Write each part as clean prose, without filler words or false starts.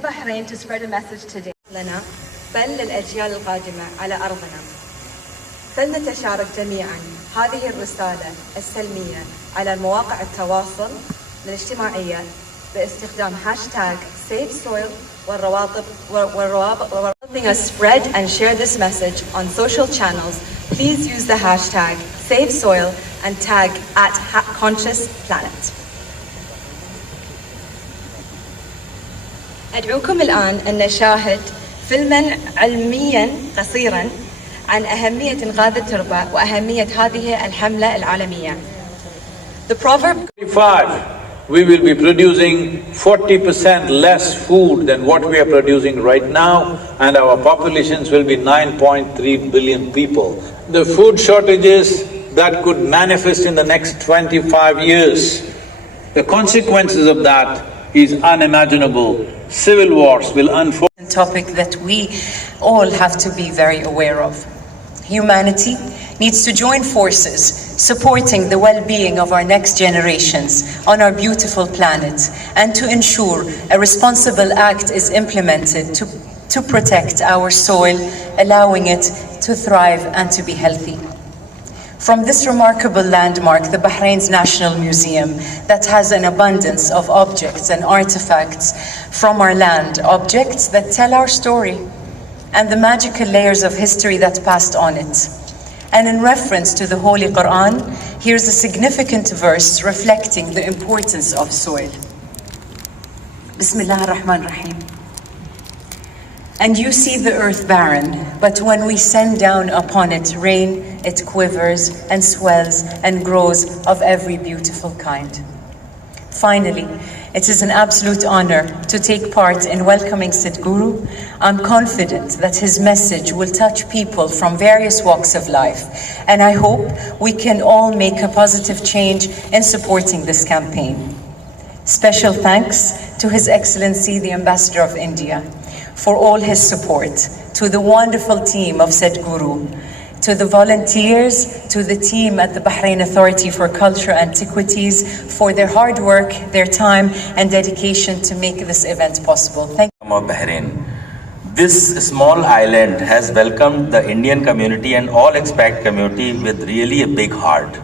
in Bahrain to spread a message today. لنا بل للأجيال القادمة على أرضنا. فلنتشارك جميعا هذه الرسالة السلمية على مواقع التواصل الاجتماعية باستخدام هاشتاج #SaveSoil والروابط helping us spread and share this message on social channels. Please use the hashtag #SaveSoil and tag @ConsciousPlanet. أدعوكم الآن أن نشاهد فيلما علميا قصيرا عن أهمية إنقاذ التربة وأهمية هذه الحملة العالمية. The proverb 5, we will be producing 40% less food than what we are producing right now, and our populations will be 9.3 billion people. The food shortages that could manifest in the next 25 years, the consequences of that is unimaginable. Civil wars will unfold. Topic that we all have to be very aware of. Humanity needs to join forces, supporting the well-being of our next generations on our beautiful planet, and to ensure a responsible act is implemented to protect our soil, allowing it to thrive and to be healthy. From this remarkable landmark, the Bahrain's National Museum, that has an abundance of objects and artifacts from our land, objects that tell our story and the magical layers of history that passed on it. And in reference to the Holy Quran, here's a significant verse reflecting the importance of soil. Bismillah ar-Rahman ar-Rahim. And you see the earth barren, but when we send down upon it rain, it quivers and swells and grows of every beautiful kind. Finally, it is an absolute honor to take part in welcoming Sadguru. I'm confident that his message will touch people from various walks of life, and I hope we can all make a positive change in supporting this campaign. Special thanks to His Excellency the Ambassador of India for all his support, to the wonderful team of Sadguru, to the volunteers, to the team at the Bahrain Authority for Cultural Antiquities for their hard work, their time and dedication to make this event possible. Thank you. Of Bahrain. This small island has welcomed the Indian community and all expat community with really a big heart.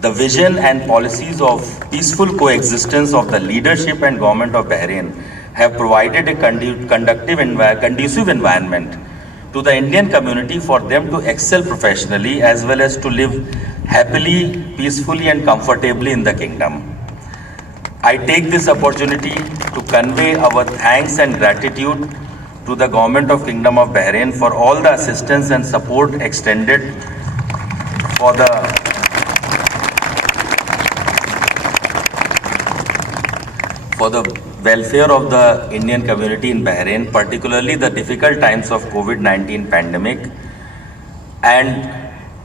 The vision and policies of peaceful coexistence of the leadership and government of Bahrain have provided a conducive environment to the Indian community for them to excel professionally as well as to live happily, peacefully and comfortably in the kingdom. I take this opportunity to convey our thanks and gratitude to the government of Kingdom of Bahrain for all the assistance and support extended for the welfare of the Indian community in Bahrain, particularly the difficult times of COVID-19 pandemic, and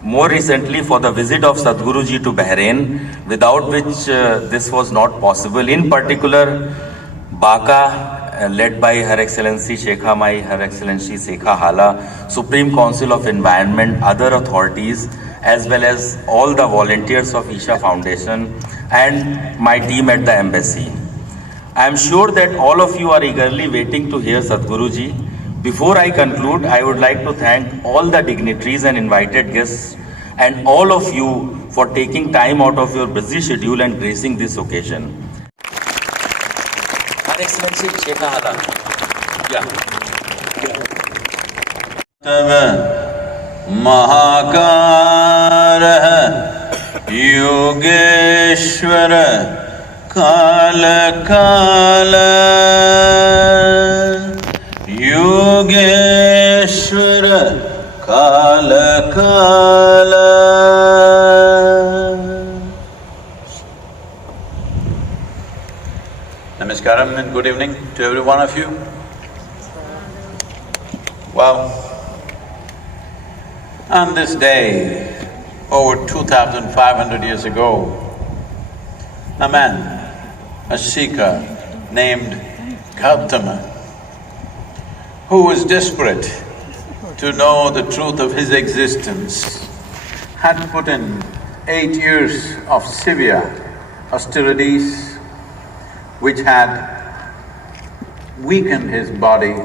more recently for the visit of Sadguru ji to Bahrain, without which this was not possible. In particular, BACA, led by Her Excellency Sheikha Mai, Her Excellency Sheikha Hala, Supreme Council of Environment, other authorities, as well as all the volunteers of Isha Foundation and my team at the embassy. I am sure that all of you are eagerly waiting to hear Sadguru ji. Before I conclude, I would like to thank all the dignitaries and invited guests and all of you for taking time out of your busy schedule and gracing this occasion. Her Excellency Sheikha Hala. Yogeshwara Kala Kala Yogeshwara Kala Kala. Namaskaram and good evening to every one of you. Well, on this day, over 2,500 years ago, a man, a seeker named Gautama, who was desperate to know the truth of his existence, had put in 8 years of severe austerities which had weakened his body.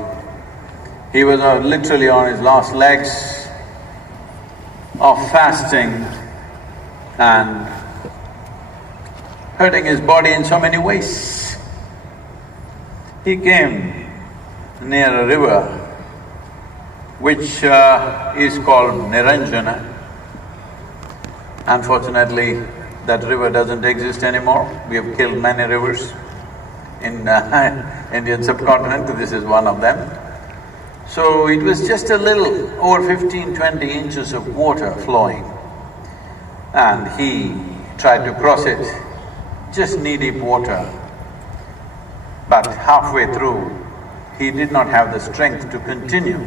He was literally on his last legs of fasting and hurting his body in so many ways. He came near a river which is called Niranjana. Unfortunately, that river doesn't exist anymore. We have killed many rivers in Indian subcontinent, this is one of them. So it was just a little over 15–20 inches of water flowing, and he tried to cross it, just knee-deep water. But halfway through, he did not have the strength to continue,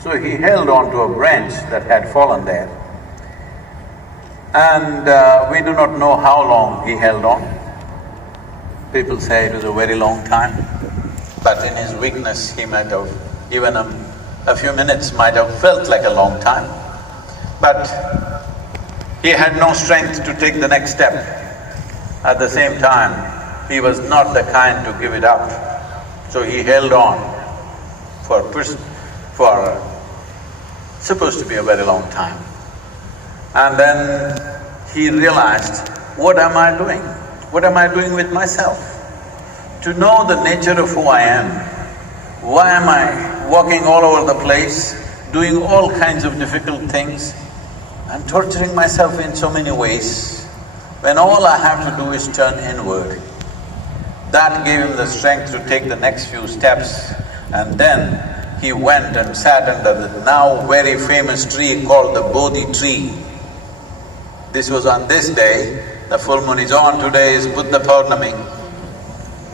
so he held on to a branch that had fallen there. And we do not know how long he held on. People say it was a very long time, but in his weakness he might have, even a few minutes might have felt like a long time. But he had no strength to take the next step. At the same time, he was not the kind to give it up. So he held on for supposed to be a very long time. And then he realized, what am I doing? What am I doing with myself? To know the nature of who I am, why am I walking all over the place, doing all kinds of difficult things? I'm torturing myself in so many ways, when all I have to do is turn inward. That gave him the strength to take the next few steps, and then he went and sat under the now very famous tree called the Bodhi tree. This was on this day, the full moon is on, today is Buddha Purnami.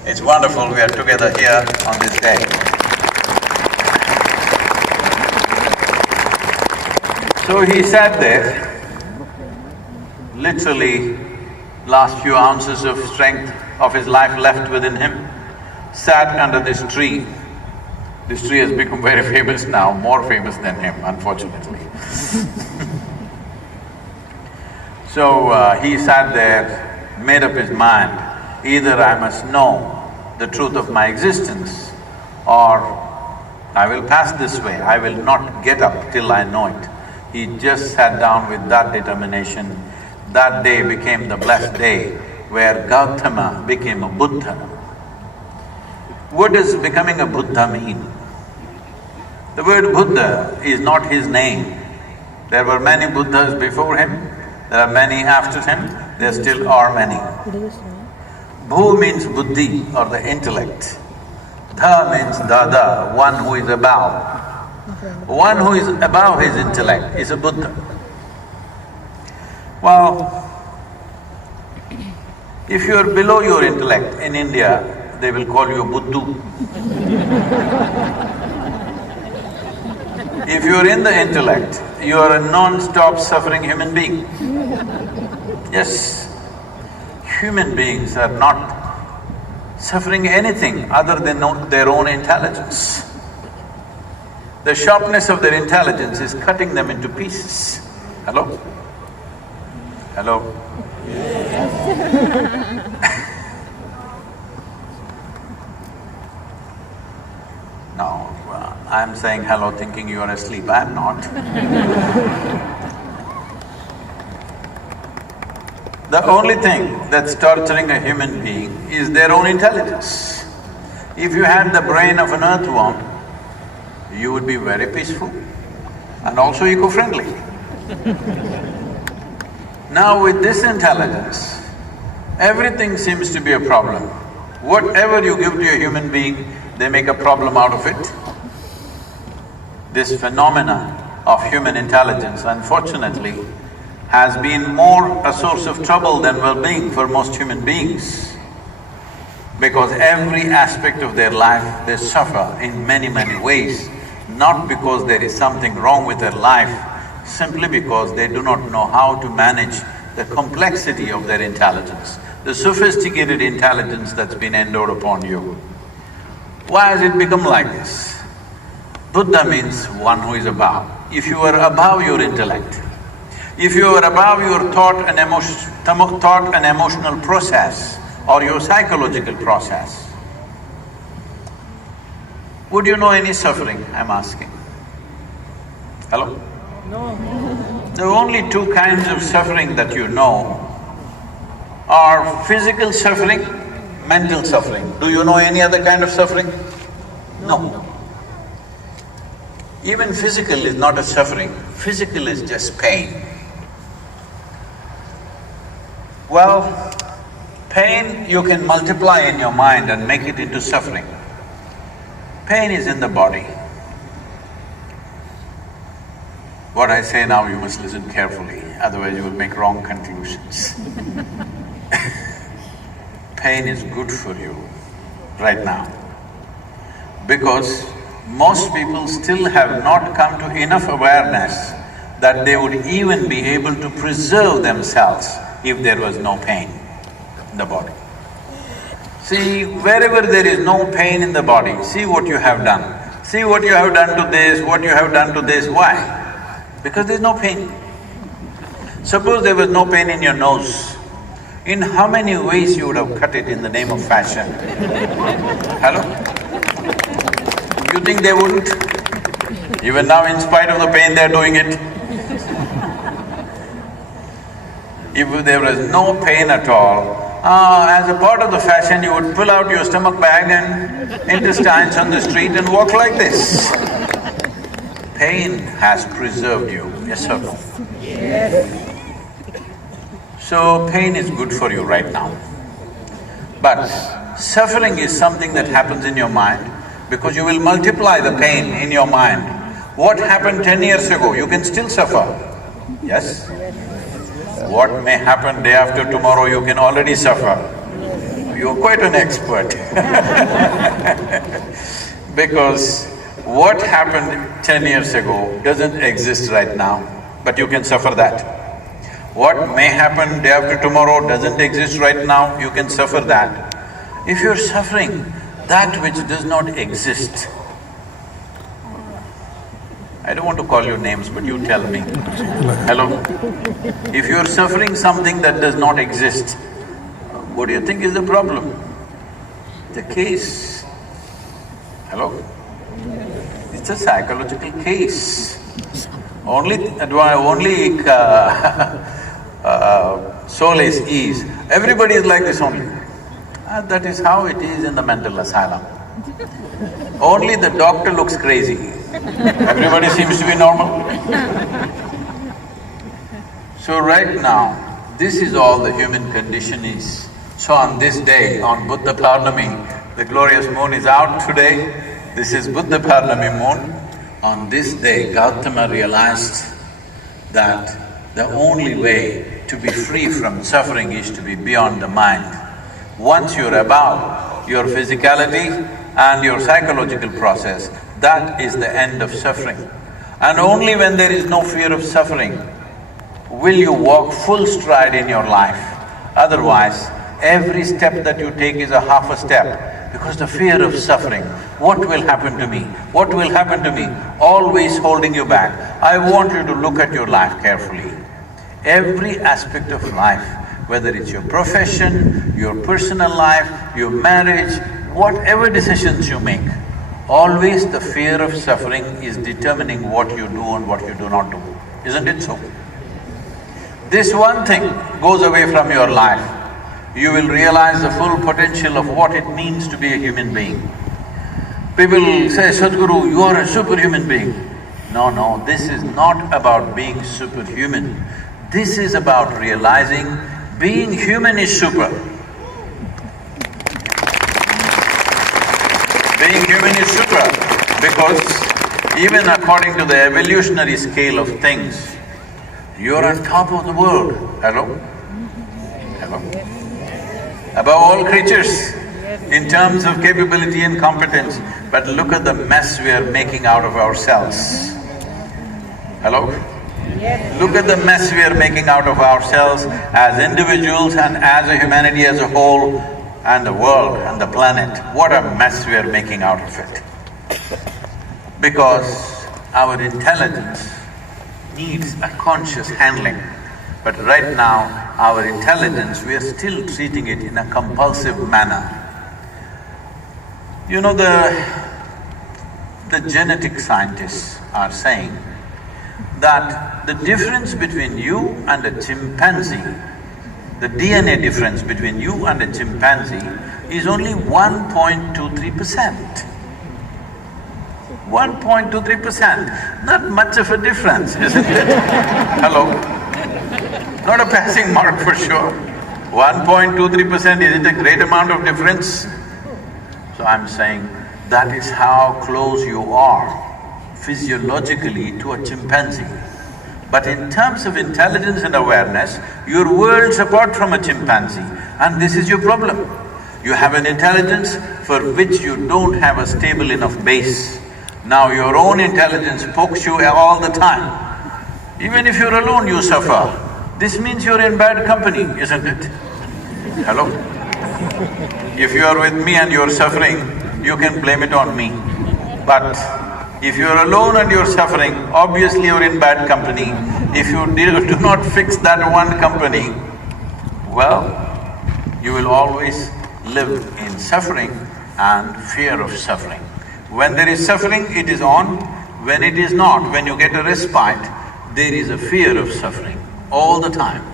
It's wonderful we are together here on this day. So he sat there, literally last few ounces of strength of his life left within him, sat under this tree. This tree has become very famous now, more famous than him, unfortunately. So he sat there, made up his mind, either I must know the truth of my existence or I will pass this way, I will not get up till I know it. He just sat down with that determination. That day became the blessed day where Gautama became a Buddha. What does becoming a Buddha mean? The word Buddha is not his name. There were many Buddhas before him, there are many after him, there still are many. Bhu means buddhi or the intellect. Dha means dada, one who is above. One who is above his intellect is a Buddha. Well, if you are below your intellect, in India, they will call you Buddhu. If you are in the intellect, you are a non-stop suffering human being. Yes, human beings are not suffering anything other than their own intelligence. The sharpness of their intelligence is cutting them into pieces. Hello? Hello? No, I'm saying hello thinking you are asleep, I'm not. The only thing that's torturing a human being is their own intelligence. If you had the brain of an earthworm, you would be very peaceful and also eco-friendly. Now with this intelligence, everything seems to be a problem. Whatever you give to a human being, they make a problem out of it. This phenomena of human intelligence, unfortunately, has been more a source of trouble than well-being for most human beings. Because every aspect of their life, they suffer in many, many ways, not because there is something wrong with their life, simply because they do not know how to manage the complexity of their intelligence, the sophisticated intelligence that's been endowed upon you. Why has it become like this? Buddha means one who is above. If you are above your intellect, if you are above your thought and emotional process or your psychological process, Would you know any suffering, I'm asking? Hello? No. The only two kinds of suffering that you know are physical suffering, mental suffering. Do you know any other kind of suffering? No. Even physical is not a suffering, physical is just pain. Well, pain you can multiply in your mind and make it into suffering. Pain is in the body. What I say now, you must listen carefully, otherwise you will make wrong conclusions. Pain is good for you right now, because most people still have not come to enough awareness that they would even be able to preserve themselves if there was no pain in the body. See, wherever there is no pain in the body, see what you have done. See what you have done to this, what you have done to this. Why? Because there's no pain. Suppose there was no pain in your nose, in how many ways you would have cut it in the name of fashion? Hello? You think they wouldn't? Even now, in spite of the pain, they're doing it. If there was no pain at all, as a part of the fashion, you would pull out your stomach bag and intestines on the street and walk like this. Pain has preserved you, yes or no? Yes. So, pain is good for you right now. But suffering is something that happens in your mind because you will multiply the pain in your mind. What happened 10 years ago, you can still suffer, yes? What may happen day after tomorrow, you can already suffer. You're quite an expert. Because what happened 10 years ago doesn't exist right now, but you can suffer that. What may happen day after tomorrow doesn't exist right now, you can suffer that. If you're suffering that which does not exist, I don't want to call you names, but you tell me. Hello? If you're suffering something that does not exist, what do you think is the problem? The case. Hello? It's a psychological case. Only solace is, everybody is like this only. That is how it is in the mental asylum. Only the doctor looks crazy. Everybody seems to be normal. So right now, this is all the human condition is. So on this day, on Buddha Purnami, the glorious moon is out today. This is Buddha Purnami moon. On this day, Gautama realized that the only way to be free from suffering is to be beyond the mind. Once you're above your physicality and your psychological process, that is the end of suffering. And only when there is no fear of suffering will you walk full stride in your life. Otherwise, every step that you take is a half a step, because the fear of suffering, what will happen to me? What will happen to me? Always holding you back. I want you to look at your life carefully. Every aspect of life, whether it's your profession, your personal life, your marriage, whatever decisions you make, always the fear of suffering is determining what you do and what you do not do. Isn't it so? This one thing goes away from your life, you will realize the full potential of what it means to be a human being. People say, Sadguru, you are a superhuman being. No, this is not about being superhuman. This is about realizing being human is super. Being human is super because even according to the evolutionary scale of things, you're on top of the world. Hello? Hello? Above all creatures in terms of capability and competence, but look at the mess we are making out of ourselves. Hello? Look at the mess we are making out of ourselves as individuals and as a humanity as a whole, and the world and the planet. What a mess we are making out of it. Because our intelligence needs a conscious handling. But right now, our intelligence, we are still treating it in a compulsive manner. You know, the the genetic scientists are saying that the difference between you and a chimpanzee, the DNA difference between you and a chimpanzee is only 1.23%. 1.23%, not much of a difference, isn't it? Hello? Not a passing mark for sure. 1.23%, is it a great amount of difference? So I'm saying that is how close you are physiologically to a chimpanzee. But in terms of intelligence and awareness, you're worlds apart from a chimpanzee, and this is your problem. You have an intelligence for which you don't have a stable enough base. Now your own intelligence pokes you all the time. Even if you're alone, you suffer. This means you're in bad company, isn't it? Hello? If you are with me and you're suffering, you can blame it on me. But if you're alone and you're suffering, obviously you're in bad company. If you do not fix that one company, well, you will always live in suffering and fear of suffering. When there is suffering, it is on. When it is not, when you get a respite, there is a fear of suffering all the time.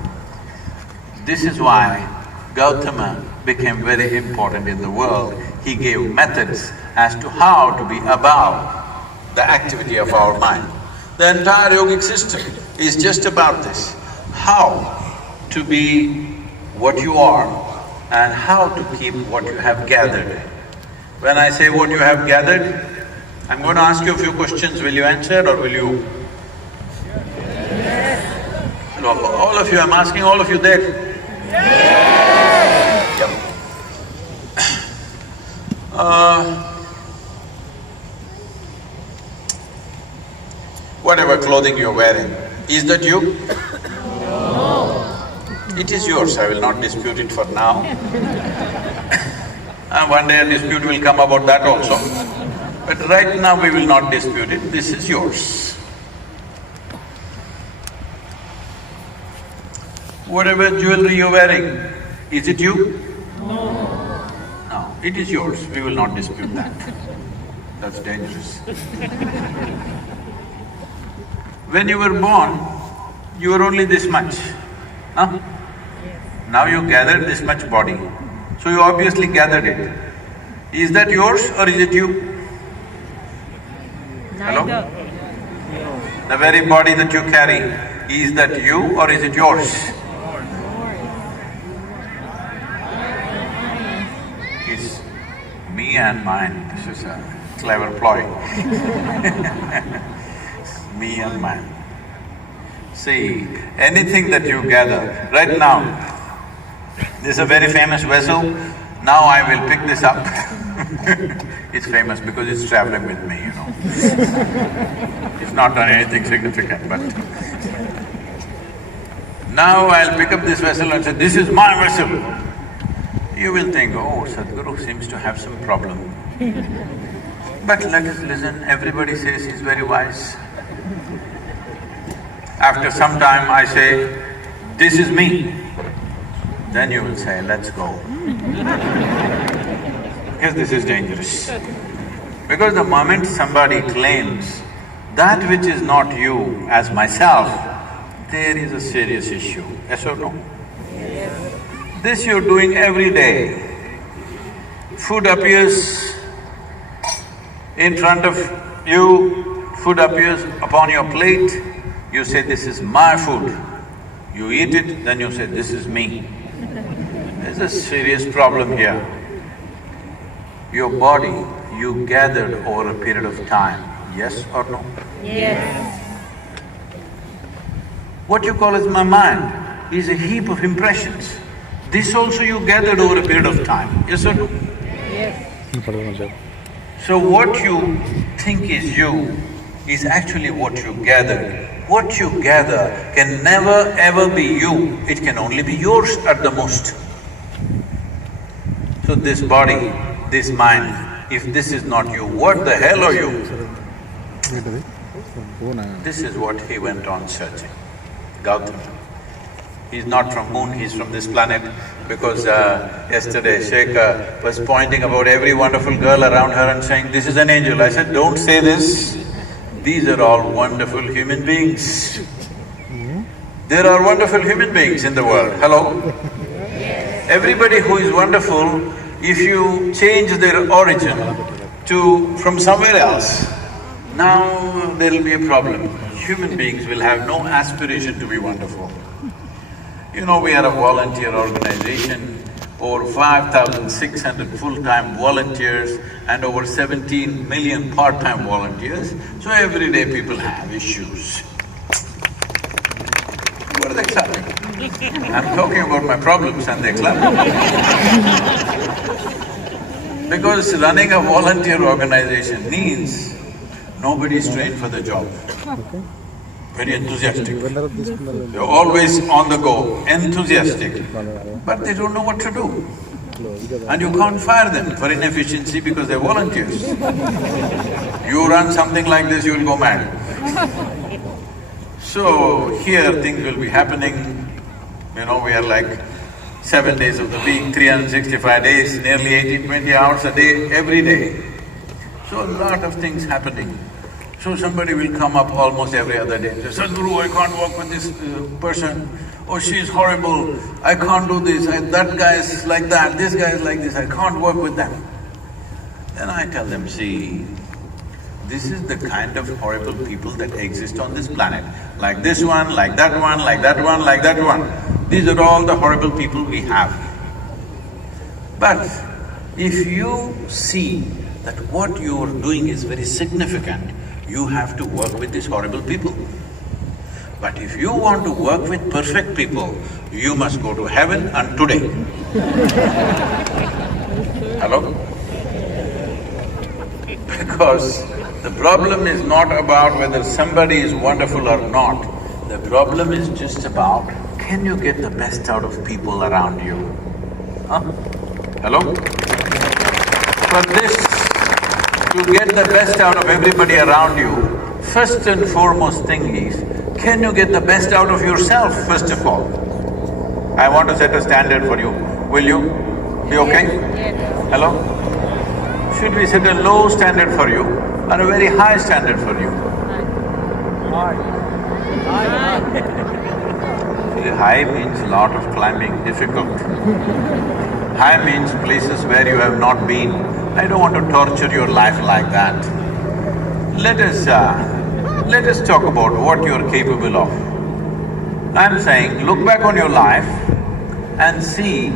This is why Gautama became very important in the world. He gave methods as to how to be above the activity of our mind. The entire yogic system is just about this, how to be what you are and how to keep what you have gathered. When I say what you have gathered, I'm going to ask you a few questions. Will you answer or will you? Yes. All of you, I'm asking all of you there. Yes. Yep. Whatever clothing you're wearing, is that you? No. It is yours, I will not dispute it for now. And one day a dispute will come about that also. But right now we will not dispute it, this is yours. Whatever jewelry you're wearing, is it you? No. No, it is yours, we will not dispute that. That's dangerous. When you were born, you were only this much, huh? Now you gathered this much body, so you obviously gathered it. Is that yours or is it you? Hello? The very body that you carry, is that you or is it yours? It's me and mine, this is a clever ploy. Me and mine. See, anything that you gather, right now, this is a very famous vessel, now I will pick this up. It's famous because it's traveling with me, you know. It's not done anything significant, but… Now I'll pick up this vessel and say, this is my vessel. You will think, oh, Sadguru seems to have some problem. But let us listen, everybody says he's very wise. After some time I say, this is me. Then you will say, let's go. Because this is dangerous. Because the moment somebody claims that which is not you as myself, there is a serious issue, yes or no? Yes. This you're doing every day. Food appears in front of you, food appears upon your plate, you say, this is my food. You eat it, then you say, this is me. There's a serious problem here. Your body, you gathered over a period of time, yes or no? Yes. What you call as my mind is a heap of impressions. This also you gathered over a period of time, yes or no? Yes. So what you think is you is actually what you gathered. What you gather can never ever be you, it can only be yours at the most. So this body, this mind, if this is not you, what the hell are you? This is what he went on searching, Gautama. He's not from moon, he's from this planet, because yesterday Sheikh was pointing about every wonderful girl around her and saying, "This is an angel." I said, "Don't say this. These are all wonderful human beings. There are wonderful human beings in the world, hello? Everybody who is wonderful, if you change their origin from somewhere else, now there'll be a problem. Human beings will have no aspiration to be wonderful. You know, we are a volunteer organization, over 5,600 full-time volunteers and over 17 million part-time volunteers, so every day people have issues. What are they clapping? I'm talking about my problems and they're clapping. Because running a volunteer organization means nobody's trained for the job. Very enthusiastic. They're always on the go, enthusiastic, but they don't know what to do. And you can't fire them for inefficiency because they're volunteers. You run something like this, you will go mad. So here things will be happening, you know, we are like 7 days of the week, 365 days, nearly 18-20 hours a day, every day. So a lot of things happening. So somebody will come up almost every other day, say, "Sadguru, I can't work with this person, oh she's horrible, I can't do this, that guy is like that, this guy is like this, I can't work with them." Then I tell them, see, this is the kind of horrible people that exist on this planet. Like this one, like that one, like that one, like that one. These are all the horrible people we have. But if you see that what you are doing is very significant, you have to work with these horrible people. But if you want to work with perfect people, you must go to heaven and today. Hello? Because the problem is not about whether somebody is wonderful or not. The problem is just about, can you get the best out of people around you? Huh? Hello? For this, to get the best out of everybody around you, first and foremost thing is, can you get the best out of yourself, first of all? I want to set a standard for you. Will you? Be okay? Yes. Hello? Should we set a low standard for you or a very high standard for you? See, high means lot of climbing, difficult. High means places where you have not been. I don't want to torture your life like that. Let us talk about what you are capable of. I'm saying, look back on your life and see,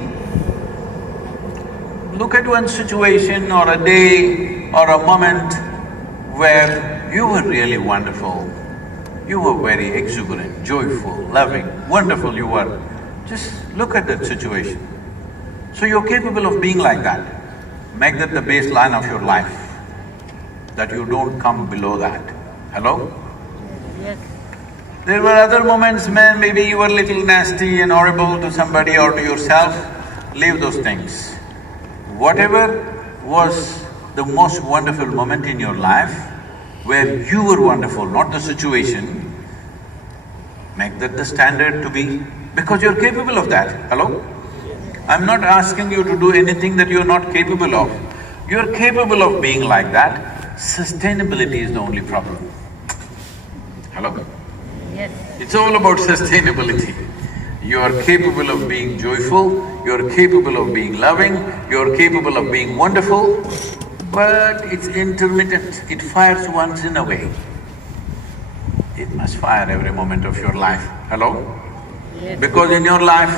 look at one situation or a day or a moment where you were really wonderful. You were very exuberant, joyful, loving, wonderful you were. Just look at that situation. So you're capable of being like that. Make that the baseline of your life, that you don't come below that. Hello? Yes. There were other moments when maybe you were a little nasty and horrible to somebody or to yourself. Leave those things. Whatever was the most wonderful moment in your life, where you were wonderful, not the situation, make that the standard to be, because you're capable of that. Hello? I'm not asking you to do anything that you're not capable of. You're capable of being like that. Sustainability is the only problem. Hello? Yes. It's all about sustainability. You are capable of being joyful, you're capable of being loving, you're capable of being wonderful, but it's intermittent, it fires once in a way. It must fire every moment of your life. Hello? Yes. Because in your life,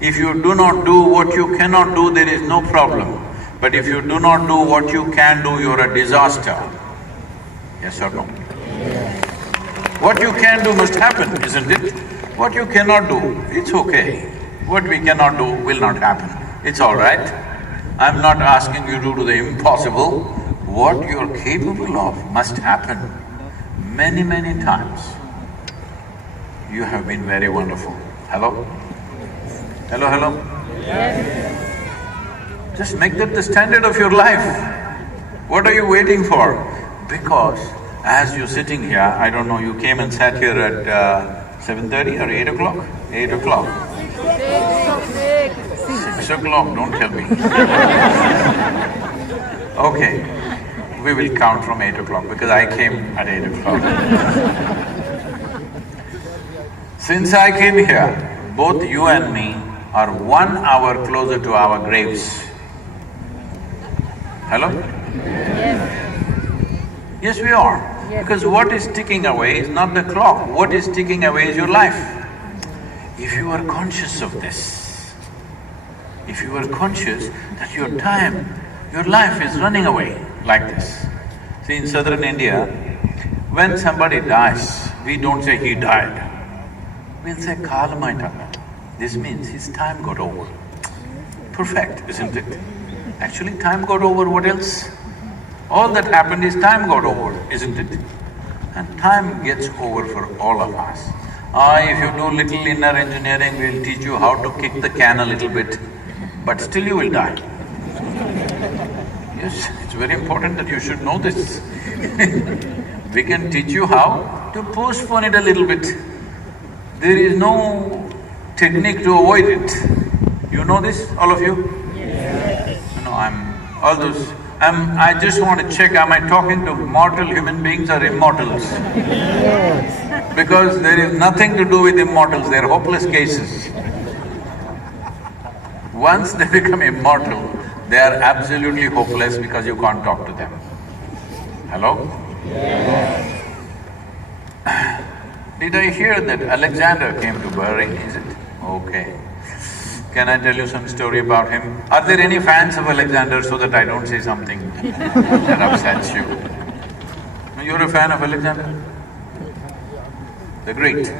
if you do not do what you cannot do, there is no problem. But if you do not do what you can do, you're a disaster. Yes or no? What you can do must happen, isn't it? What you cannot do, it's okay. What we cannot do will not happen. It's all right. I'm not asking you to do the impossible. What you're capable of must happen. Many, many times, you have been very wonderful. Hello? Hello, hello? Yes. Just make that the standard of your life. What are you waiting for? Because as you're sitting here, I don't know, you came and sat here at 7:30 or 8 o'clock? 8 o'clock. 6 o'clock, don't tell me. Okay, we will count from 8 o'clock because I came at 8 o'clock. Since I came here, both you and me are 1 hour closer to our graves. Hello? Yes, we are. Because what is ticking away is not the clock, what is ticking away is your life. If you are conscious of this, if you are conscious that your time, your life is running away like this. See, in southern India, when somebody dies, we don't say he died. We'll say kalamaitanga. This means his time got over. Perfect, isn't it? Actually, time got over, what else? All that happened is time got over, isn't it? And time gets over for all of us. If you do little inner engineering, we'll teach you how to kick the can a little bit, but still you will die. Yes, it's very important that you should know this. We can teach you how to postpone it a little bit. There is no technique to avoid it. You know this, all of you? Yes. I just want to check, am I talking to mortal human beings or immortals? Yes. Because there is nothing to do with immortals, they're hopeless cases. Once they become immortal, they are absolutely hopeless because you can't talk to them. Hello? Yes. Did I hear that Alexander came to Bahrain, is it? Okay. Can I tell you some story about him? Are there any fans of Alexander so that I don't say something that upsets you? You're a fan of Alexander? The Great?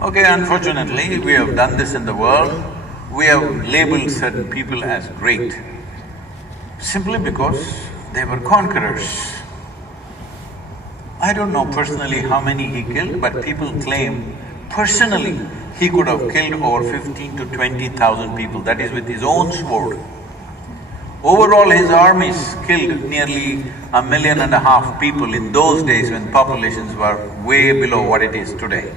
Okay, unfortunately, we have done this in the world. We have labeled certain people as great simply because they were conquerors. I don't know personally how many he killed, but people claim personally he could have killed over 15 to 20,000 people, that is with his own sword. Overall, his armies killed nearly 1.5 million people in those days when populations were way below what it is today.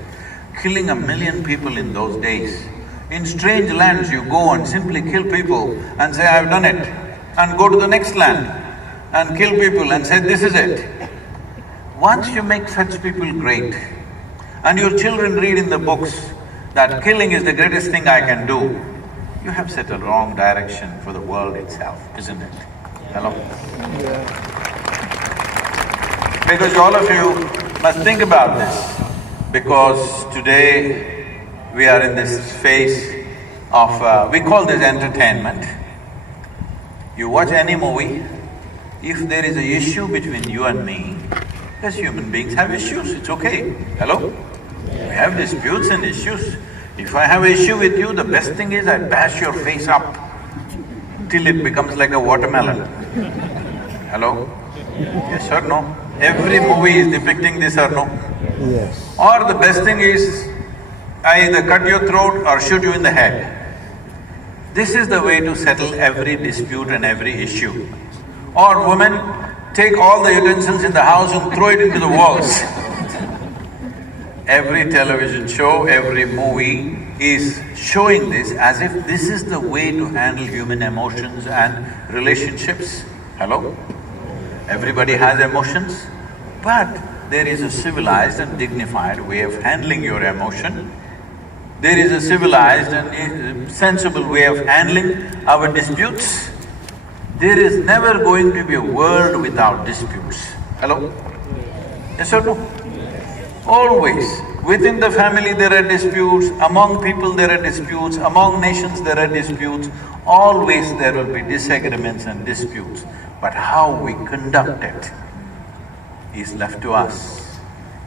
Killing 1 million people in those days. In strange lands, you go and simply kill people and say, I've done it, and go to the next land and kill people and say, this is it. Once you make such people great, and your children read in the books that killing is the greatest thing I can do, you have set a wrong direction for the world itself, isn't it? Hello? Yeah. Because all of you must think about this, because today we are in this phase of… we call this entertainment. You watch any movie, if there is an issue between you and me, as human beings have issues, it's okay. Hello? We have disputes and issues. If I have an issue with you, the best thing is I bash your face up till it becomes like a watermelon. Hello? Yes or no? Every movie is depicting this or no? Yes. Or the best thing is I either cut your throat or shoot you in the head. This is the way to settle every dispute and every issue. Or women take all the utensils in the house and throw it into the walls. Every television show, every movie is showing this as if this is the way to handle human emotions and relationships. Hello? Everybody has emotions, but there is a civilized and dignified way of handling your emotion. There is a civilized and sensible way of handling our disputes. There is never going to be a world without disputes. Hello? Yes or no? Always. Within the family there are disputes, among people there are disputes, among nations there are disputes. Always there will be disagreements and disputes. But how we conduct it is left to us.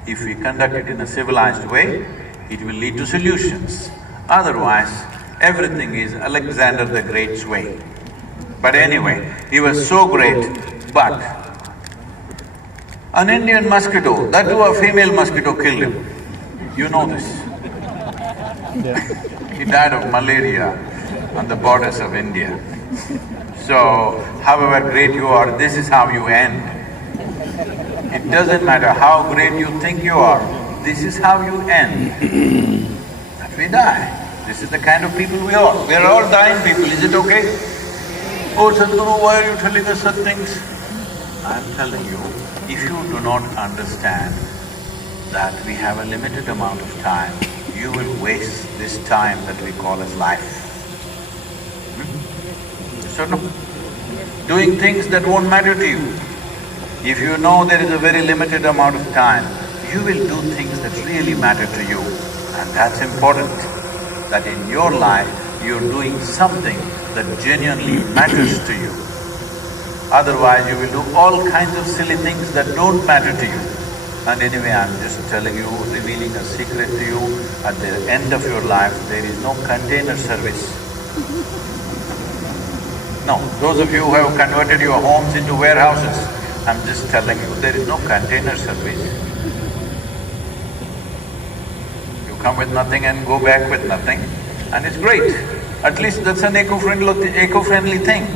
If we conduct it in a civilized way, it will lead to solutions. Otherwise, everything is Alexander the Great's way. But anyway, he was so great, but an Indian mosquito, that too a female mosquito, killed him. You know this. He died of malaria on the borders of India. So, however great you are, this is how you end. It doesn't matter how great you think you are, this is how you end. That we die. This is the kind of people we are. We are all dying people, is it okay? Oh Sadhguru, why are you telling us such things? I'm telling you, if you do not understand that we have a limited amount of time, you will waste this time that we call as life. So no, doing things that won't matter to you. If you know there is a very limited amount of time, you will do things that really matter to you. And that's important, that in your life you're doing something that genuinely matters to you. Otherwise you will do all kinds of silly things that don't matter to you. And anyway, I'm just telling you, revealing a secret to you, at the end of your life, there is no container service. No, those of you who have converted your homes into warehouses, I'm just telling you, there is no container service. You come with nothing and go back with nothing, and it's great. At least that's an eco-friendly thing.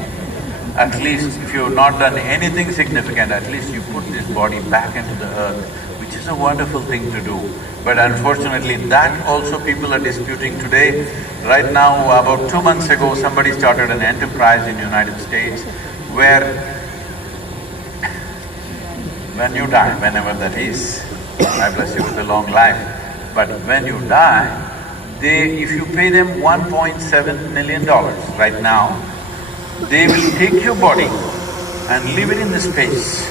At least if you've not done anything significant, at least you put this body back into the earth, which is a wonderful thing to do. But unfortunately, that also people are disputing today. Right now, about 2 months ago, somebody started an enterprise in the United States where when you die, whenever that is, I bless you with a long life, but when you die, if you pay them $1.7 million right now, they will take your body and leave it in the space.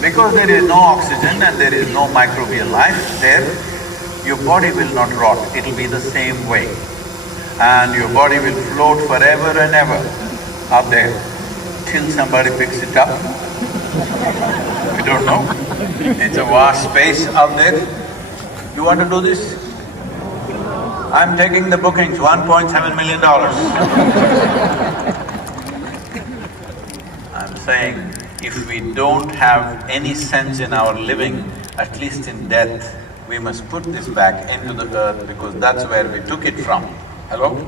Because there is no oxygen and there is no microbial life there, your body will not rot, it'll be the same way. And your body will float forever and ever up there, till somebody picks it up. We don't know. It's a vast space out there. You want to do this? I'm taking the bookings, $1.7 million. I'm saying, if we don't have any sense in our living, at least in death, we must put this back into the earth because that's where we took it from. Hello?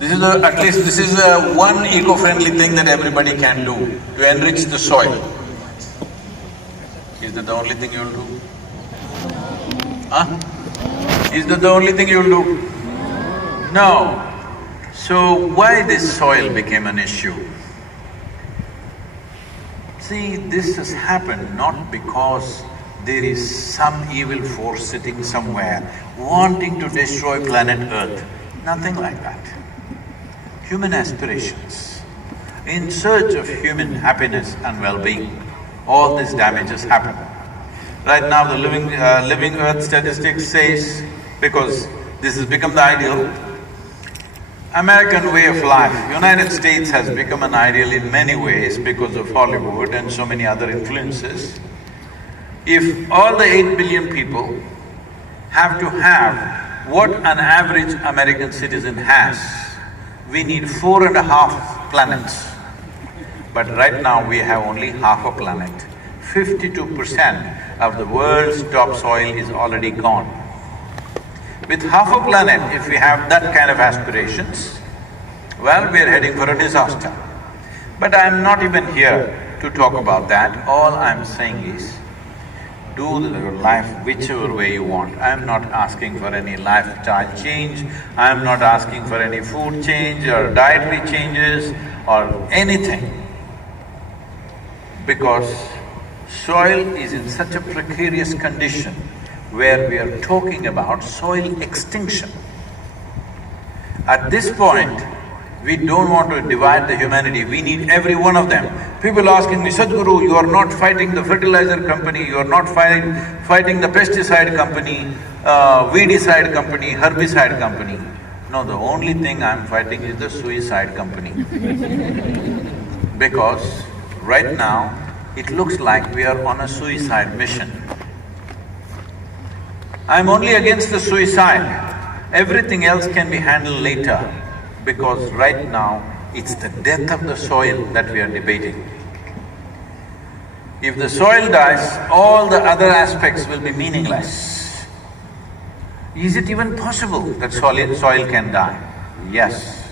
At least this is one eco-friendly thing that everybody can do, to enrich the soil. Is that the only thing you'll do? Huh? Is that the only thing you'll do? No. So why this soil became an issue? See, this has happened not because there is some evil force sitting somewhere wanting to destroy planet Earth. Nothing like that. Human aspirations, in search of human happiness and well-being, all this damage has happened. Right now the living Earth statistics says, because this has become the ideal, American way of life, United States has become an ideal in many ways because of Hollywood and so many other influences. If all the 8 billion people have to have what an average American citizen has, we need 4.5 planets. But right now we have only half a planet. 52% of the world's topsoil is already gone. With half a planet, if we have that kind of aspirations, well, we are heading for a disaster. But I'm not even here to talk about that. All I'm saying is, do your life whichever way you want. I'm not asking for any lifestyle change, I'm not asking for any food change or dietary changes or anything. Because soil is in such a precarious condition where we are talking about soil extinction. At this point, we don't want to divide the humanity, we need every one of them. People asking me, Sadhguru, you are not fighting the fertilizer company, you are not fighting the pesticide company, weedicide company, herbicide company. No, the only thing I'm fighting is the suicide company. Because right now, it looks like we are on a suicide mission. I'm only against the suicide. Everything else can be handled later, because right now, it's the death of the soil that we are debating. If the soil dies, all the other aspects will be meaningless. Is it even possible that soil can die? Yes,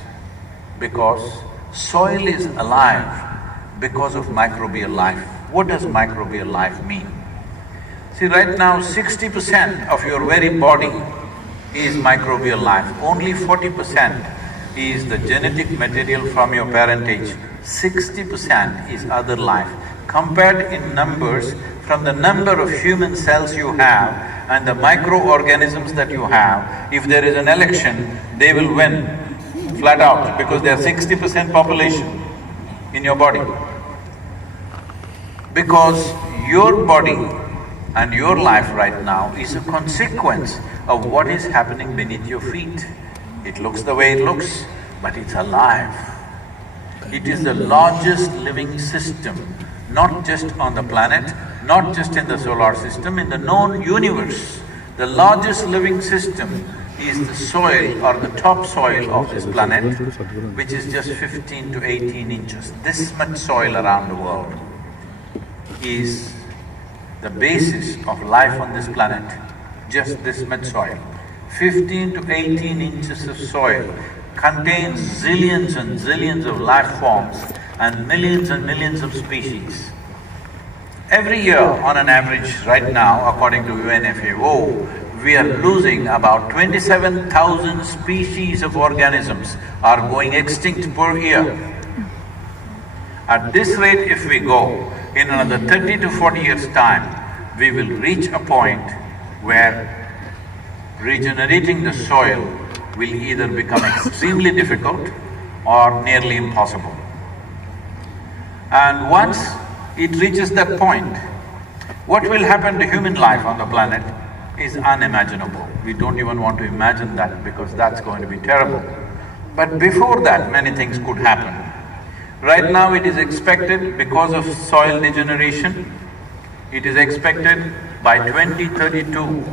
because soil is alive because of microbial life. What does microbial life mean? See, right now 60% of your very body is microbial life, only 40% is the genetic material from your parentage, 60% is other life. Compared in numbers, from the number of human cells you have and the microorganisms that you have, if there is an election, they will win flat out because they are 60% population in your body. Because your body and your life right now is a consequence of what is happening beneath your feet. It looks the way it looks, but it's alive. It is the largest living system, not just on the planet, not just in the solar system, in the known universe. The largest living system is the soil or the topsoil of this planet, which is just 15 to 18 inches. This much soil around the world is the basis of life on this planet, just this much soil. 15 to 18 inches of soil contains zillions and zillions of life forms and millions of species. Every year, on an average, right now, according to UNFAO, we are losing about 27,000 species of organisms are going extinct per year. At this rate, if we go, in another 30 to 40 years' time, we will reach a point where regenerating the soil will either become extremely difficult or nearly impossible. And once it reaches that point, what will happen to human life on the planet is unimaginable. We don't even want to imagine that because that's going to be terrible. But before that, many things could happen. Right now it is expected, because of soil degeneration, it is expected by 2032,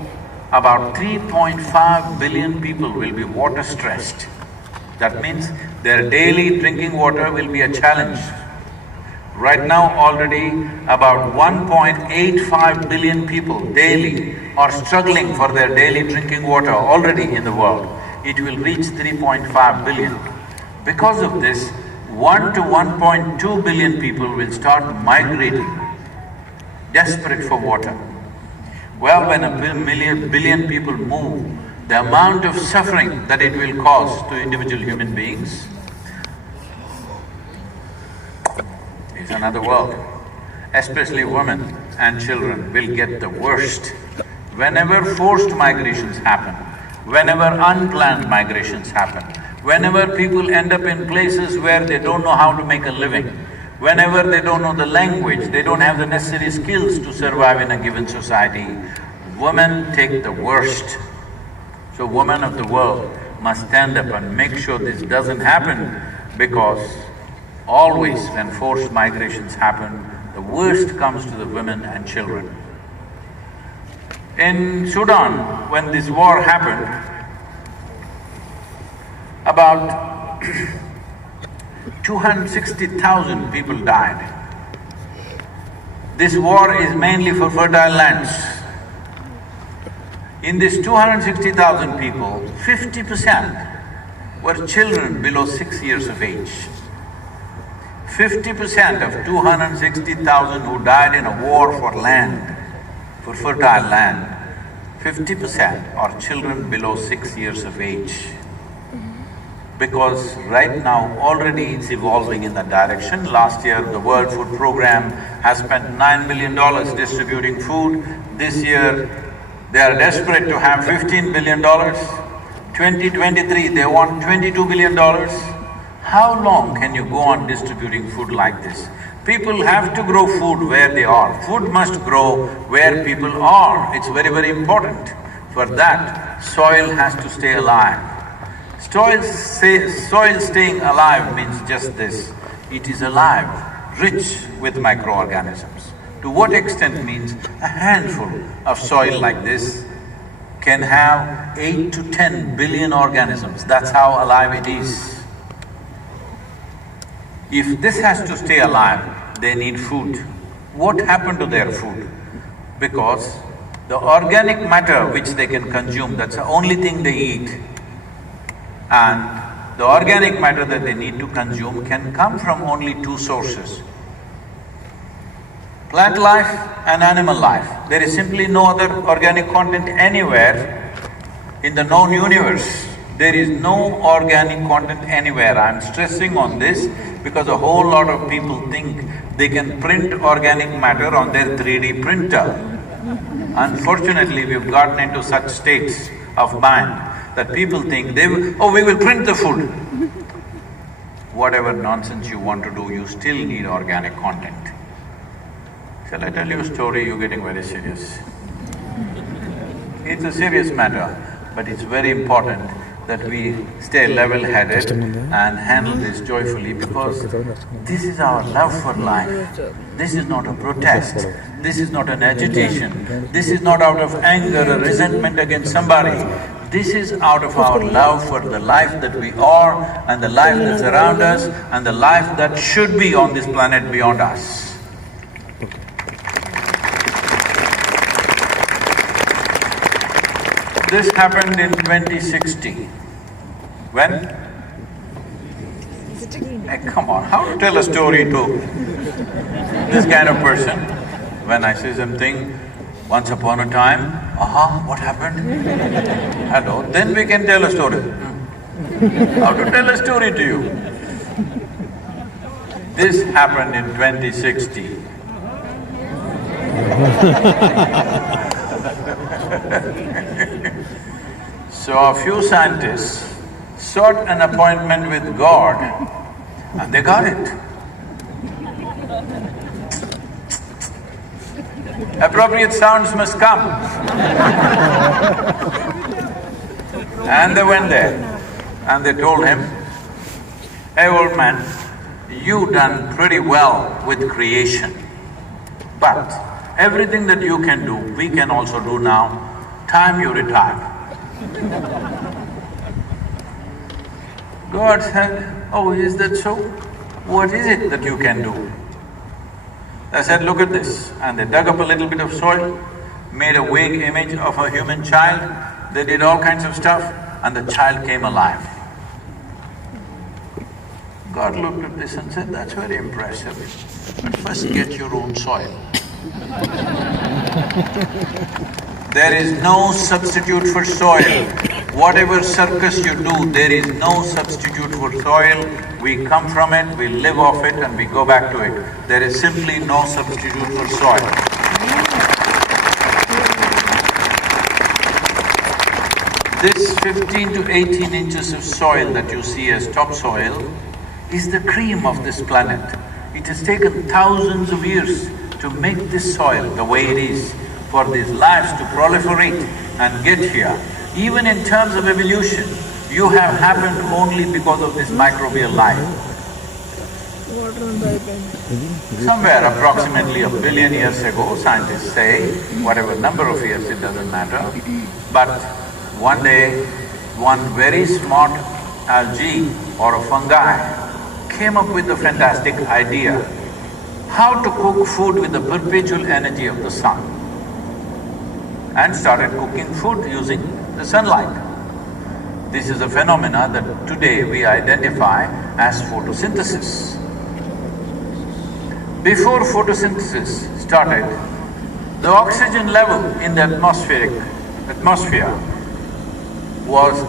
about 3.5 billion people will be water stressed. That means their daily drinking water will be a challenge. Right now already about 1.85 billion people daily are struggling for their daily drinking water already in the world. It will reach 3.5 billion. Because of this, 1 to 1.2 billion people will start migrating, desperate for water. Well, when a billion people move, the amount of suffering that it will cause to individual human beings is another world. Especially women and children will get the worst. Whenever forced migrations happen, whenever unplanned migrations happen, whenever people end up in places where they don't know how to make a living, whenever they don't know the language, they don't have the necessary skills to survive in a given society, women take the worst. So women of the world must stand up and make sure this doesn't happen, because always when forced migrations happen, the worst comes to the women and children. In Sudan, when this war happened, about 260,000 people died. This war is mainly for fertile lands. In this 260,000 people, 50% were children below 6 years of age. 50% of 260,000 who died in a war for land, for fertile land, 50% are children below 6 years of age. Because right now already it's evolving in that direction. Last year the World Food Program has spent $9 million distributing food. This year they are desperate to have $15 billion. 2023 they want $22 billion. How long can you go on distributing food like this? People have to grow food where they are. Food must grow where people are. It's very important. For that, soil has to stay alive. Soil staying alive means just this: it is alive, rich with microorganisms. To what extent means a handful of soil like this can have 8 to 10 billion organisms. That's how alive it is. If this has to stay alive, they need food. What happened to their food? Because the organic matter which they can consume, that's the only thing they eat. And the organic matter that they need to consume can come from only two sources. Plant life and animal life. There is simply no other organic content anywhere in the known universe. There is no organic content anywhere. I'm stressing on this because a whole lot of people think they can print organic matter on their 3D printer. Unfortunately, we've gotten into such states of mind that people think we will print the food. Whatever nonsense you want to do, you still need organic content. Shall I tell you a story? You're getting very serious. It's a serious matter, but it's very important that we stay level-headed and handle this joyfully because this is our love for life. This is not a protest, this is not an agitation, this is not out of anger or resentment against somebody. This is out of our love for the life that we are and the life that's around us and the life that should be on this planet beyond us. This happened in 2060. When? Hey, come on, how to tell a story to this kind of person? When I say something, once upon a time, what happened? Hello, then we can tell a story. How to tell a story to you? This happened in 2060. So a few scientists sought an appointment with God and they got it. Appropriate sounds must come. And they went there and they told him, "Hey old man, you've done pretty well with creation, but everything that you can do, we can also do now. Time you retire." God said, "Oh, is that so? What is it that you can do?" They said, "Look at this." And they dug up a little bit of soil, made a vague image of a human child, they did all kinds of stuff, and the child came alive. God looked at this and said, "That's very impressive, but first get your own soil." There is no substitute for soil. Whatever circus you do, there is no substitute for soil. We come from it, we live off it and we go back to it. There is simply no substitute for soil. This 15 to 18 inches of soil that you see as topsoil is the cream of this planet. It has taken thousands of years to make this soil the way it is, for these lives to proliferate and get here. Even in terms of evolution, you have happened only because of this microbial life. Somewhere approximately 1 billion years ago, scientists say, whatever number of years, it doesn't matter, but one day, one very smart algae or a fungi came up with a fantastic idea, how to cook food with the perpetual energy of the sun, and started cooking food using the sunlight. This is a phenomena that today we identify as photosynthesis. Before photosynthesis started, the oxygen level in the atmosphere was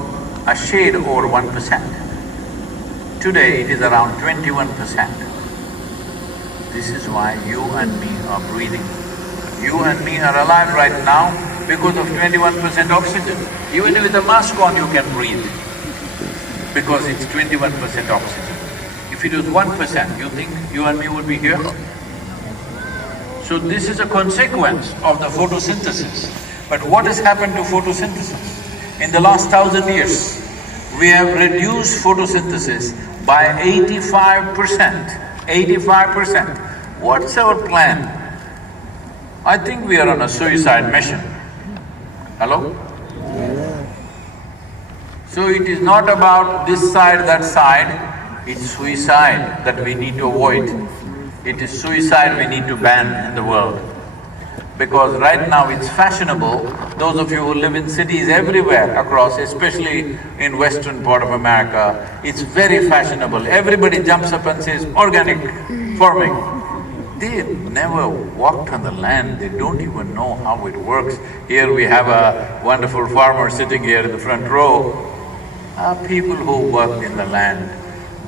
a shade over 1%. Today it is around 21%. This is why you and me are breathing. You and me are alive right now because of 21% oxygen. Even with a mask on you can breathe because it's 21% oxygen. If it was 1%, you think you and me would be here? So this is a consequence of the photosynthesis. But what has happened to photosynthesis? In the last 1,000 years, we have reduced photosynthesis by 85%. 85%. What's our plan? I think we are on a suicide mission. Hello? So it is not about this side, that side, it's suicide that we need to avoid. It is suicide we need to ban in the world. Because right now it's fashionable, those of you who live in cities everywhere across, especially in western part of America, it's very fashionable. Everybody jumps up and says, organic farming. They never walked on the land, they don't even know how it works. Here we have a wonderful farmer sitting here in the front row. People who work in the land,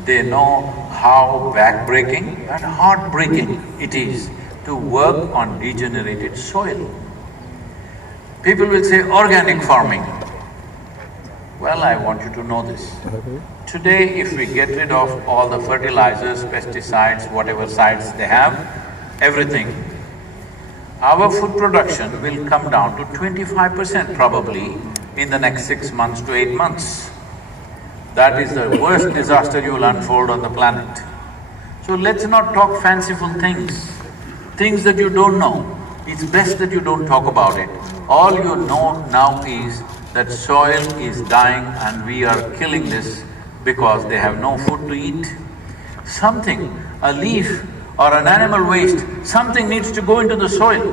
they know how back-breaking and heart-breaking it is to work on degenerated soil. People will say organic farming. Well, I want you to know this. Today, if we get rid of all the fertilizers, pesticides, whatever sites they have, everything, our food production will come down to 25% probably in the next 6 months to 8 months. That is the worst disaster you will unfold on the planet. So let's not talk fanciful things that you don't know. It's best that you don't talk about it. All you know now is that soil is dying and we are killing this because they have no food to eat. Something, a leaf or an animal waste, something needs to go into the soil.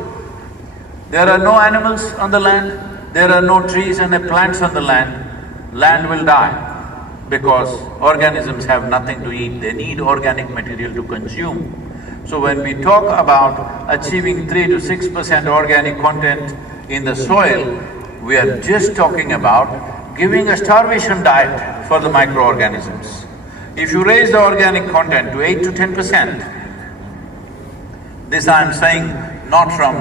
There are no animals on the land, there are no trees and plants on the land will die because organisms have nothing to eat, they need organic material to consume. So when we talk about achieving 3 to 6% organic content in the soil, we are just talking about giving a starvation diet for the microorganisms. If you raise the organic content to 8 to 10%, this I'm saying not from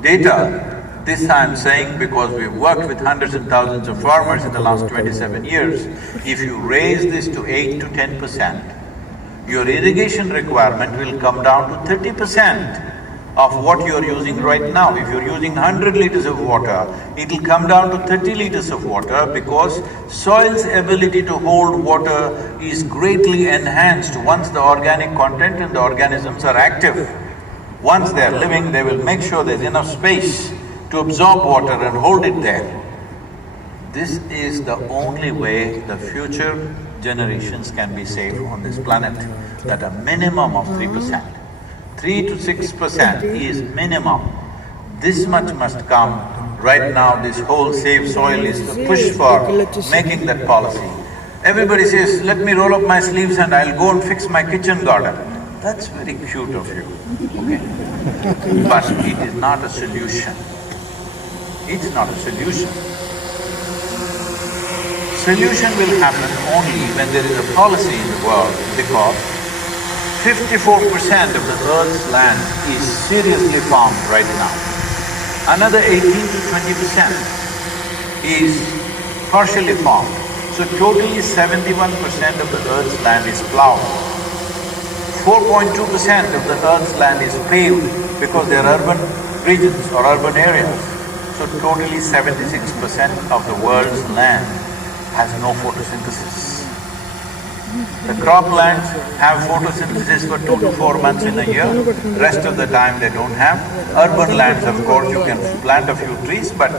data, this I'm saying because we've worked with hundreds and thousands of farmers in the last 27 years. If you raise this to 8 to 10%, your irrigation requirement will come down to 30% of what you're using right now. If you're using 100 liters of water, it'll come down to 30 liters of water because soil's ability to hold water is greatly enhanced once the organic content and the organisms are active. Once they're living, they will make sure there's enough space to absorb water and hold it there. This is the only way the future generations can be saved on this planet, that a minimum of 3%. 3 to 6% is minimum. This much must come. Right now, this whole Save Soil is the push for making that policy. Everybody says, let me roll up my sleeves and I'll go and fix my kitchen garden. That's very cute of you, okay? But it is not a solution. It's not a solution. Solution will happen only when there is a policy in the world, because 54% of the earth's land is seriously farmed right now. Another 18 to 20% is partially farmed. So totally 71% of the earth's land is plowed. 4.2% of the earth's land is paved because they are urban regions or urban areas. So totally 76% of the world's land has no photosynthesis. The croplands have photosynthesis for 2 to 4 months in a year, rest of the time they don't have. Urban lands, of course, you can plant a few trees, but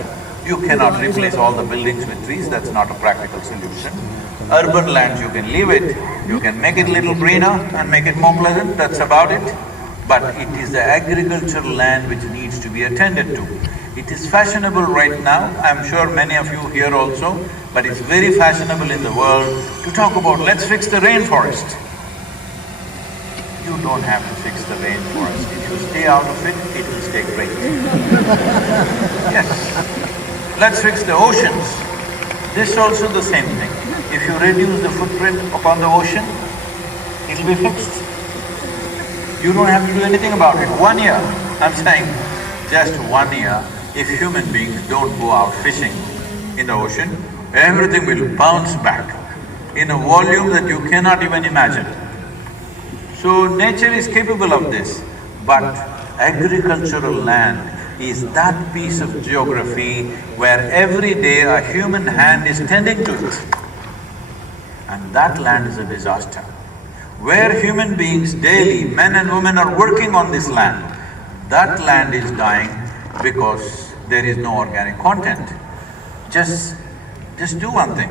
you cannot replace all the buildings with trees, that's not a practical solution. Urban lands, you can leave it, you can make it a little greener and make it more pleasant, that's about it. But it is the agricultural land which needs to be attended to. It is fashionable right now, I'm sure many of you here also, but it's very fashionable in the world to talk about, let's fix the rainforest. You don't have to fix the rainforest. If you stay out of it, it will stay great. Yes. Let's fix the oceans. This is also the same thing. If you reduce the footprint upon the ocean, it'll be fixed. You don't have to do anything about it. 1 year, I'm saying, just 1 year, if human beings don't go out fishing in the ocean, everything will bounce back in a volume that you cannot even imagine. So nature is capable of this, but agricultural land is that piece of geography where every day a human hand is tending to it. And that land is a disaster. Where human beings daily, men and women are working on this land, that land is dying because there is no organic content. Just do one thing.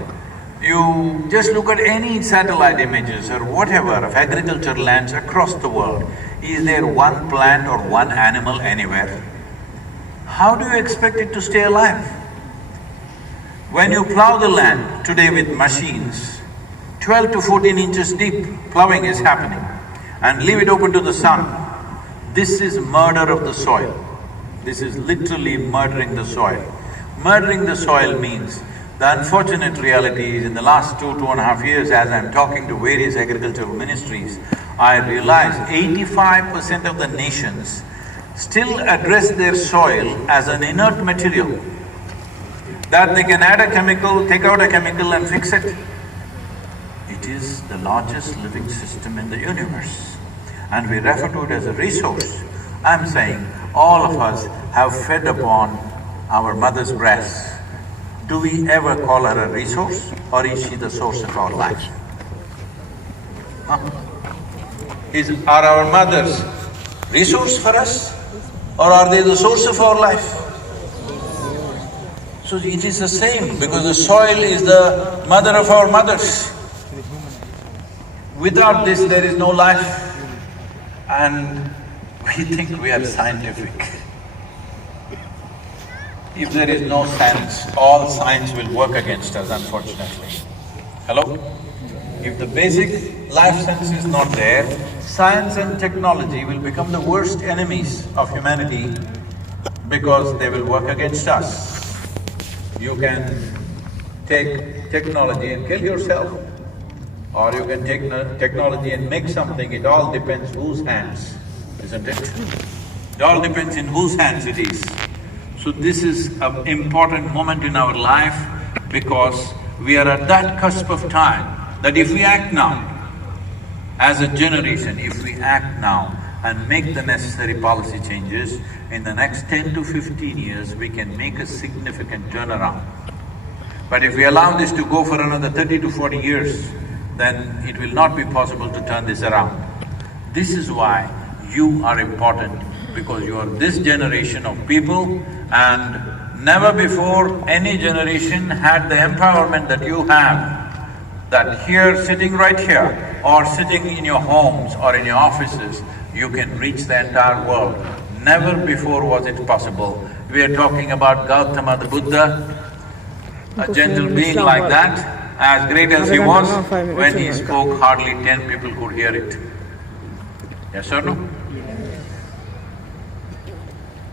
You just look at any satellite images or whatever of agricultural lands across the world. Is there one plant or one animal anywhere? How do you expect it to stay alive? When you plow the land today with machines, 12 to 14 inches deep plowing is happening, and leave it open to the sun, This is murder of the soil. This is literally murdering the soil. Murdering the soil means the unfortunate reality is in the last 2.5 years, as I'm talking to various agricultural ministries, I realize 85% of the nations still address their soil as an inert material, that they can add a chemical, take out a chemical and fix it. It is the largest living system in the universe and we refer to it as a resource. I'm saying all of us have fed upon our mother's breast. Do we ever call her a resource or is she the source of our life? Huh? Are our mothers resource for us or are they the source of our life? So it is the same because the soil is the mother of our mothers. Without this there is no life and we think we are scientific. If there is no science, all science will work against us, unfortunately. Hello? If the basic life sense is not there, science and technology will become the worst enemies of humanity because they will work against us. You can take technology and kill yourself, or you can take technology and make something, it all depends whose hands, isn't it? It all depends in whose hands it is. So this is an important moment in our life because we are at that cusp of time that if we act now, as a generation, if we act now and make the necessary policy changes, in the next 10 to 15 years, we can make a significant turnaround. But if we allow this to go for another 30 to 40 years, then it will not be possible to turn this around. This is why you are important, because you are this generation of people and never before any generation had the empowerment that you have. That here, sitting right here, or sitting in your homes or in your offices, you can reach the entire world. Never before was it possible. We are talking about Gautama the Buddha, a gentle being like that, as great as he was, when he spoke, hardly 10 people could hear it. Yes or no?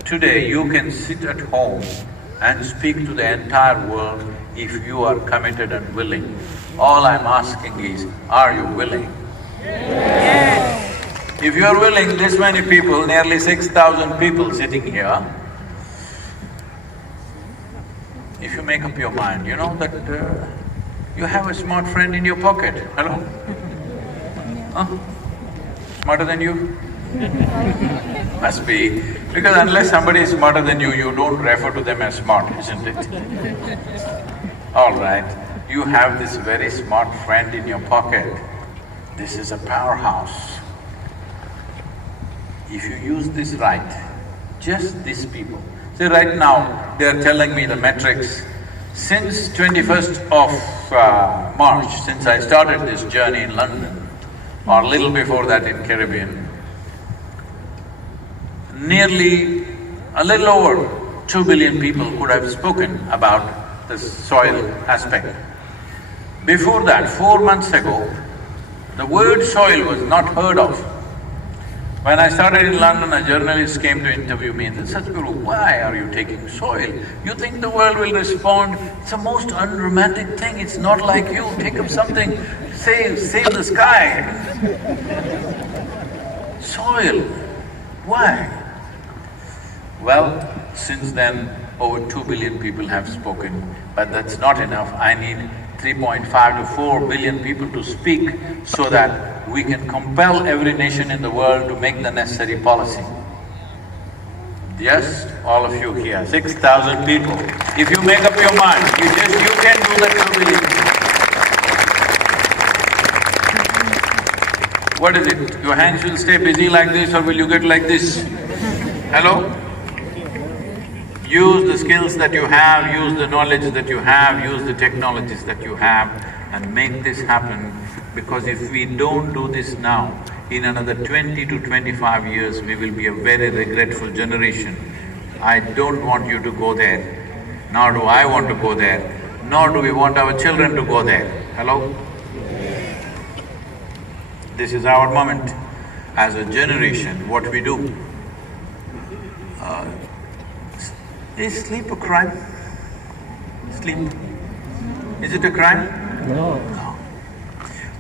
Today, you can sit at home and speak to the entire world if you are committed and willing. All I'm asking is, are you willing? Yes. If you are willing, this many people, nearly 6,000 people sitting here, if you make up your mind, you know that you have a smart friend in your pocket. Hello? Huh? Smarter than you? Must be, because unless somebody is smarter than you don't refer to them as smart, isn't it? All right, you have this very smart friend in your pocket. This is a powerhouse. If you use this right, just these people. See, right now, they're telling me the metrics. Since 21st of March, since I started this journey in London, or a little before that in Caribbean, nearly a little over 2 billion people could have spoken about the soil aspect. Before that, 4 months ago, the word soil was not heard of. When I started in London, a journalist came to interview me and said, "Sadguru, why are you taking soil? You think the world will respond? It's the most unromantic thing, it's not like you, take up something, save the sky." Soil, why? Well, since then, over 2 billion people have spoken, but that's not enough. I need 3.5 to 4 billion people to speak so that we can compel every nation in the world to make the necessary policy. Yes, all of you here, 6,000 people. If you make up your mind, you can do that 2 billion. What is it? Your hands will stay busy like this or will you get like this? Hello? Use the skills that you have, use the knowledge that you have, use the technologies that you have and make this happen, because if we don't do this now, in another 20 to 25 years, we will be a very regretful generation. I don't want you to go there, nor do I want to go there, nor do we want our children to go there. Hello? This is our moment. As a generation, what we do, Is sleep a crime? Sleep. Is it a crime? No. No.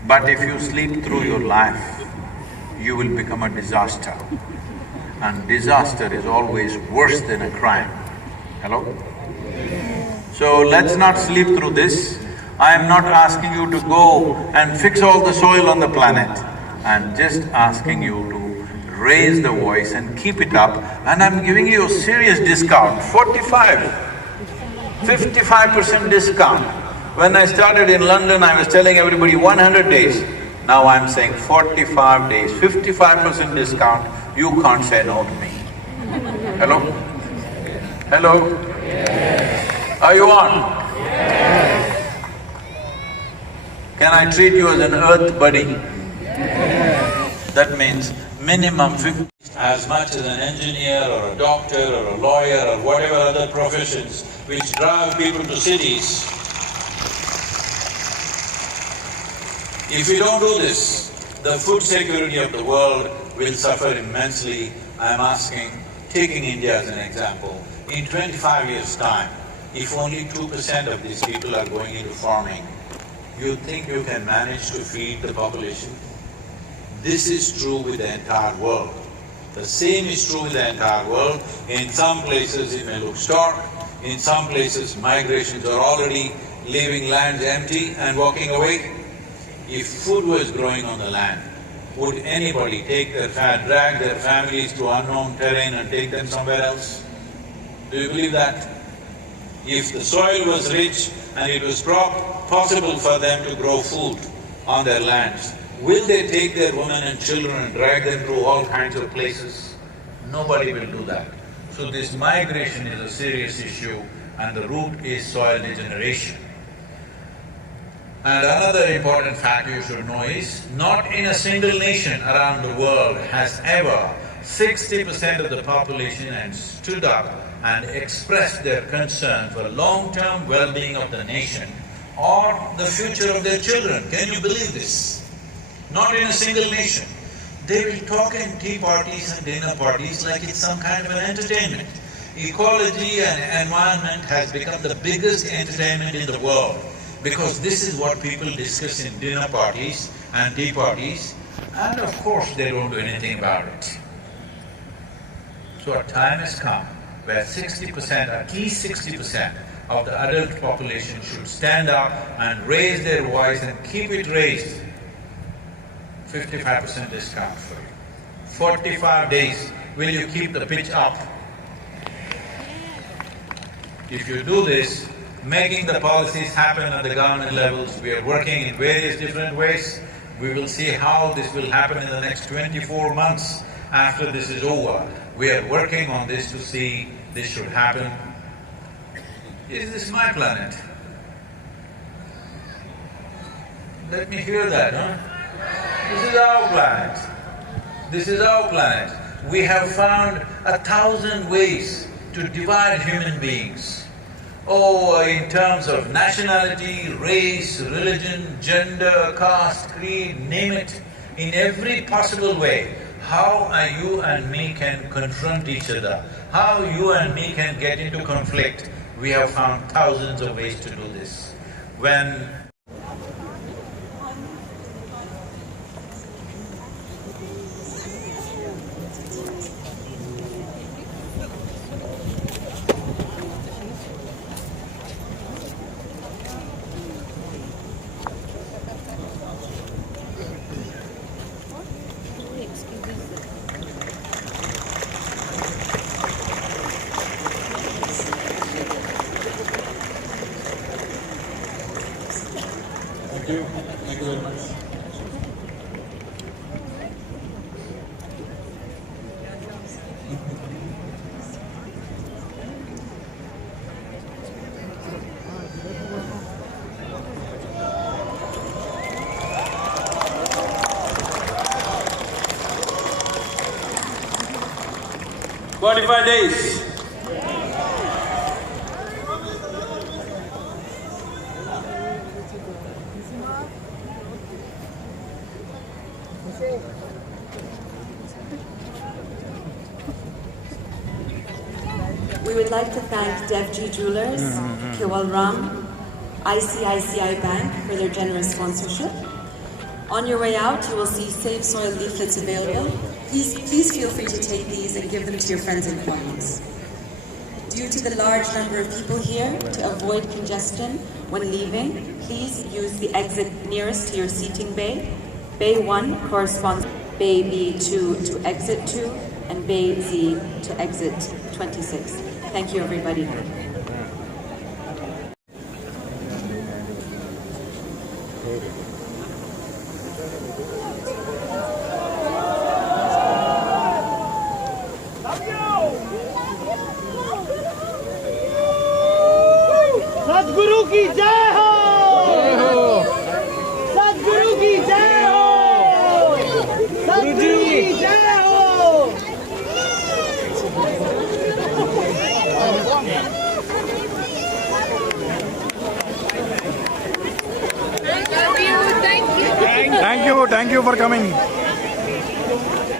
But if you sleep through your life, you will become a disaster. And disaster is always worse than a crime. Hello? So let's not sleep through this. I am not asking you to go and fix all the soil on the planet. I'm just asking you to raise the voice and keep it up, and I'm giving you a serious discount, 55% discount. When I started in London, I was telling everybody 100 days. Now I'm saying 45 days, 55% discount. You can't say no to me. Hello? Hello? Yes. Are you on? Yes. Can I treat you as an earth buddy? Yes. That means minimum 50, as much as an engineer or a doctor or a lawyer or whatever other professions which drive people to cities. If we don't do this, the food security of the world will suffer immensely. I'm asking, taking India as an example, in 25 years' time, if only 2% of these people are going into farming, you think you can manage to feed the population? This is true with the entire world. The same is true with the entire world. In some places it may look stark, in some places migrations are already leaving lands empty and walking away. If food was growing on the land, would anybody drag their families to unknown terrain and take them somewhere else? Do you believe that? If the soil was rich and it was possible for them to grow food on their lands, will they take their women and children and drag them to all kinds of places? Nobody will do that. So this migration is a serious issue, and the root is soil degeneration. And another important fact you should know is, not in a single nation around the world has ever 60% of the population and stood up and expressed their concern for long-term well-being of the nation or the future of their children. Can you believe this? Not in a single nation. They will talk in tea parties and dinner parties like it's some kind of an entertainment. Ecology and environment has become the biggest entertainment in the world, because this is what people discuss in dinner parties and tea parties, and of course they don't do anything about it. So a time has come where 60%, at least 60% of the adult population should stand up and raise their voice and keep it raised. 55% discount for you. 45 days, will you keep the pitch up? If you do this, making the policies happen at the government levels, we are working in various different ways. We will see how this will happen in the next 24 months after this is over. We are working on this to see this should happen. Is this my planet? Let me hear that, huh? This is our planet. This is our planet. We have found 1,000 ways to divide human beings. Oh, in terms of nationality, race, religion, gender, caste, creed, name it, in every possible way. How you and me can confront each other, how you and me can get into conflict. We have found thousands of ways to do this. When Thank you. Thank you very much. "45 days. we would like to thank DevG Jewelers, Kewal Ram, ICICI Bank for their generous sponsorship. On your way out, you will see Save Soil leaflets available. Please feel free to take these and give them to your friends and colleagues. Due to the large number of people here, to avoid congestion when leaving, please use the exit nearest to your seating bay. Bay 1 corresponds to Bay B2 to exit 2, and Bay Z to exit 26. Thank you, everybody. सदगुरु की जय हो, सदगुरु की जय हो, सदगुरु की जय हो। Thank you for coming.